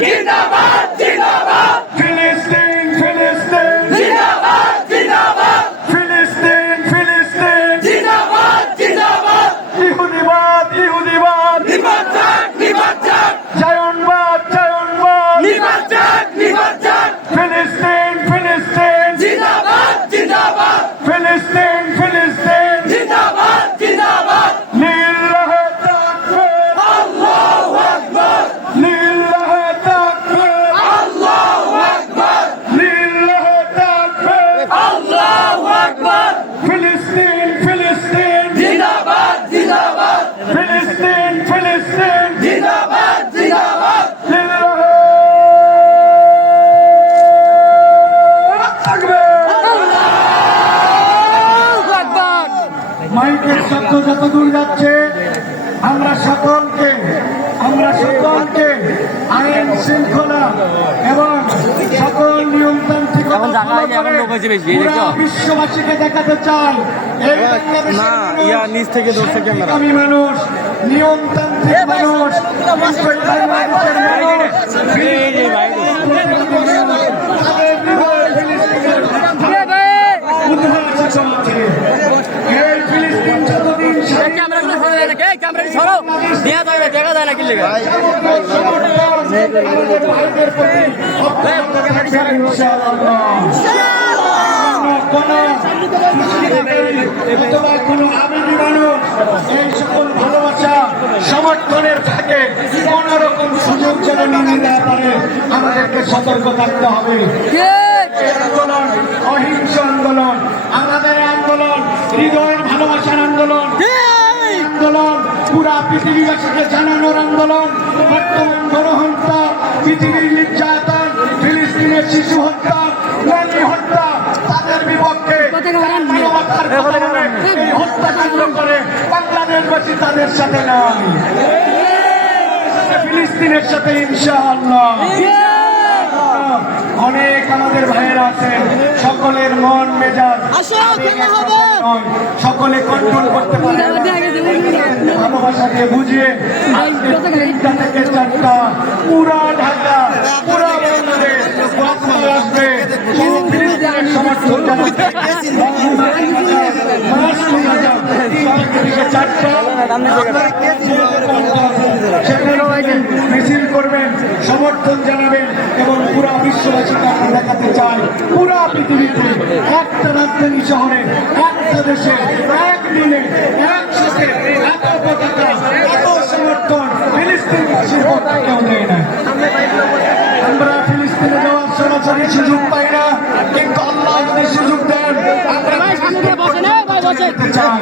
জিন্দাবাদ জিন্দাবাদ ফিলিস্তিন ফিলিস্তিন জিন্দাবাদ জিন্দাবাদ ফিলিস্তিন ফিলিস্তিন জিন্দাবাদ জিন্দাবাদ ইহুদিবাদ ইহুদিবাদ নিপাত যাক নিপাত যাক জায়নবাদ জায়নবাদ নিপাত যাক নিপাত যাক ফিলিস্তিন ফিলিস্তিন জিন্দাবাদ জিন্দাবাদ ফিলিস্তিন ফিলিস্তিন জিন্দাবাদ জিন্দাবাদ লিল্লাহি তাকবীর আল্লাহু আকবার লিল্লাহি তাকবীর আল্লাহু আকবার লিল্লাহি তাকবীর আল্লাহু আকবার ফিলিস্তিন ফিলিস্তিন জিন্দাবাদ জিন্দাবাদ ফিলিস্তিন ফিলিস্তিন জিন্দাবাদ জিন্দাবাদ লিল্লাহি তাকবীর আল্লাহু আকবার মাইকের শব্দ যত দূর যাচ্ছে আমরা সকলকে আইন শৃঙ্খলা এবং সকল নিয়মতান্ত্রিক বিশ্ববাসীকে দেখাতে চাই এই বাংলাদেশের নিচ থেকে ধরছে ক্যামেরা আমি মানুষ নিয়মতান্ত্রিক মানুষ বাংলাদেশের এই ফিলিস্তিন যতদিন আমাদের ভাইদের প্রতি কোন আবেগী মানুষ এই সকল ভালোবাসা সমর্থনের থাকে কোন রকম সুযোগ যেন নিয়ে না পারে আমাদেরকে সতর্ক থাকতে হবে। আন্দোলন অহিংস আন্দোলন, আমাদের আন্দোলন হৃদয়ের ভালোবাসার আন্দোলন, আন্দোলন পুরা পৃথিবীবাসীকে জানানোর আন্দোলন। বর্তমান গণহত্যা, পৃথিবীর নির্যাতন, ফিলিস্তিনের শিশু হত্যা, নারী হত্যা, তাদের বিপক্ষে মানবতার কথা বলে এই হত্যাকাণ্ড করে বাংলাদেশবাসী তাদের সাথে নয়, ফিলিস্তিনের সাথে ইনশাআল্লাহ। অনেক আমাদের ভাইয়েরা আছেন, সকলের মন মেজাজ সকলে কন্ট্রোল করতে পারে ভালোবাসাকে বুঝিয়ে তিনটা থেকে চারটা পুরা ঢাকা পুরা বাংলাদেশ আসবে সমর্থন জানাতে মিছিল করবেন, সমর্থন জানাবেন এবং পুরা বিশ্ববাসীকে আমরা দেখাতে চাই পুরা পৃথিবীতে একটা রাজধানী শহরে একটা দেশে একদিনে একসাথে এত পতাকা এত সমর্থন ফিলিস্তিনবাসীর পক্ষে কেউ দেয় না। আমরা ফিলিস্তিনে যাওয়ার সরাসরি সুযোগ পাই না, কিন্তু আল্লাহ যদি সুযোগ দেন আমরা চাই।